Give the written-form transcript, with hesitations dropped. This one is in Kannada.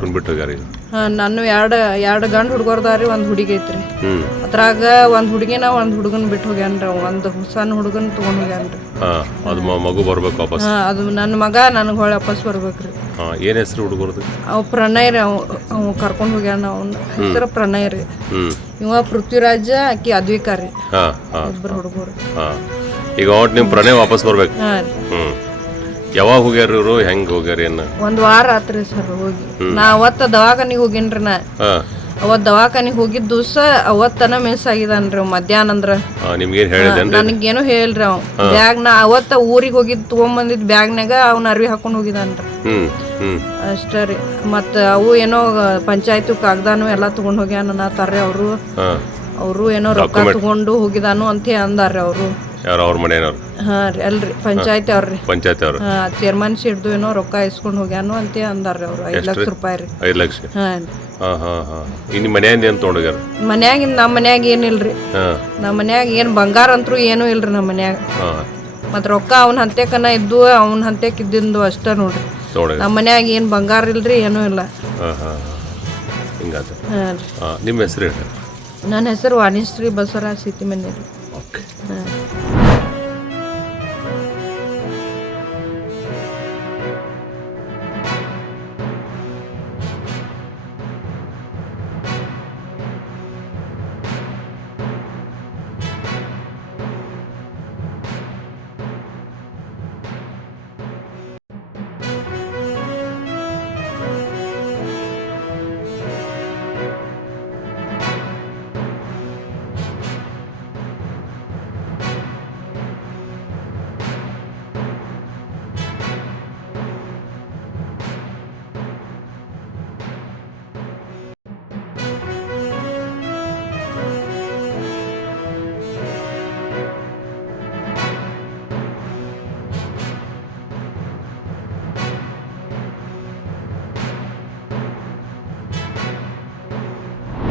ಕರ್ಕೊಂಡು ಬಿಟ್ಟು ಹೋಗ್ಯಾರ ಈಗ? ನಾನು ಎರಡು ಗಂಡು ಹುಡುಗರ್ದಾರಿ ಒಂದು ಹುಡುಗಿ ಐತ್ರಿ. ಅದ್ರಾಗ ಒಂದು ಹುಡುಗಿನ ಒಂದು ಹುಡುಗನ್ ಬಿಟ್ಟು ಹೋಗ್ಯಾನ್ರಿ. ಒಂದು ಸಣ್ಣ ಹುಡುಗನ್ ತೊಗೊಂಡು ಹೋಗ್ಯಾನ್ರಿ. ಅದು ಮಗು ಬರ್ಬೇಕು ವಾಪಸ್? ಅದು ನನ್ನ ಮಗ ನನಗೆ ಹೊಳೆ ವಾಪಸ್ ಬರ್ಬೇಕ್ರಿ. ಏನು ಹೆಸರು ಹುಡುಗರದು? ಅವ್ ಪ್ರಣಯ್ ರೀ. ಅವ್ ಕರ್ಕೊಂಡು ಹೋಗ್ಯಾನ. ಅವ್ನ ಹೆಸರು ಪ್ರಣಯ್ ರೀ. ಇವ ಪೃಥ್ವಿರಾಜ, ಆಕಿ ಅದ್ವಿಕಾ ರೀ. ಇಬ್ಬರು ಹುಡುಗರು. ಈಗ ಒಟ್ಟು ನಿಮ್ಮ ಪ್ರಣಯ್ ವಾಪಸ್ ಬರ್ಬೇಕು? ಯಾವಾಗ ಹೋಗ್ಯಾರ ಇವರು? ಹೆಂಗೆ ಹೋಗ್ಯಾರ? ಏನು ಒಂದು ವಾರ ಆತ್ರಿ ಸರ್ ಹೋಗಿ. ನಾ ಅವತ್ತು ದವಾಖಾನಿಗೆ ಹೋಗಿನ್ರಿ. ಅವತ್ತು ದವಾಖಾನಿಗೆ ಹೋಗಿದ್ದ ದಿವಸ ಅವತ್ತನ ಮಿಸ್ ಆಗಿದಾನ್ರಿ. ಮಧ್ಯಾಹ್ನ ಅಂದ್ರ ನಿಮ್ಗೇನು ಹೇಳಿದೇನ್ರಿ? ನನಗೇನು ಹೇಳ್ರಿ. ಅವ್ ಬ್ಯಾಗ್ ನಾ ಅವತ್ತ ಊರಿಗೆ ಹೋಗಿದ್ದು ತೊಗೊಂಬಂದಿದ್ ಬ್ಯಾಗ್ನಾಗ ಅವ್ನ ಅರ್ವಿ ಹಾಕೊಂಡು ಹೋಗಿದಾನ್ರಿ. ಅಷ್ಟೇ ರೀ. ಮತ್ತು ಅವು ಏನೋ ಪಂಚಾಯತಿ ಕಾಗ್ದಾನು ಎಲ್ಲ ತಗೊಂಡು ಹೋಗ್ಯಾನ ಅನ್ನತಾರ್ರಿ ಅವರು ಏನೋ ರೊಕ್ಕ ತಗೊಂಡು ಹೋಗಿದಾನು ಅಂತ ಅಂದಾರ್ರಿ ಅವರು. ಯಾರು ಅವ್ರ ಮನೆಯವ್ರು? ರೀ ಅಲ್ರಿ ಪಂಚಾಯತಿ ಅವ್ರಿ. ಪಂಚಾಯತಿ ಅವ್ರು ಚೇರ್ಮನ್ ಹಿಡ್ದು ಏನೋ ರೊಕ್ಕ ಇಸ್ಕೊಂಡು ಹೋಗ್ಯಾನು ಅಂತ ಅಂದಾರ್ರಿ ಅವ್ರು. 5 ಲಕ್ಷ ರೂಪಾಯಿ ರೀ. 5 ಲಕ್ಷ? ನಿಮ್ಮ ಮನ್ಯಾಗಿಂದ ಏನು ತೊಗೊಂಡೋಗ್ಯಾರ? ಮನ್ಯಾಗಿಂದ ನಮ್ಮ ಮನ್ಯಾಗ ಏನಿಲ್ರಿ. ನಮ್ಮ ಮನ್ಯಾಗ ಏನು ಬಂಗಾರ ಅಂತೂ ಏನೂ ಇಲ್ರಿ ನಮ್ಮ ಮನ್ಯಾಗ. ಮತ್ತು ರೊಕ್ಕ ಅವ್ನ ಹಂತೆಕನ ಇದ್ದು ಅವ್ನ ಹಂತೆಕ್ ಇದ್ದಿಂದು ಅಷ್ಟೇ ನೋಡ್ರಿ. ನಮ್ಮ ಮನ್ಯಾಗ ಏನು ಬಂಗಾರ ಇಲ್ರಿ, ಏನೂ ಇಲ್ಲ. ಹಿಂಗಾತ. ನಿಮ್ಮ ಹೆಸರು ಹೇಳಿ? ನನ್ನ ಹೆಸರು ವಾಣಿಶ್ರೀ ಬಸವರಾಜ್ ಸಿಟಿಮನಿ ರೀ.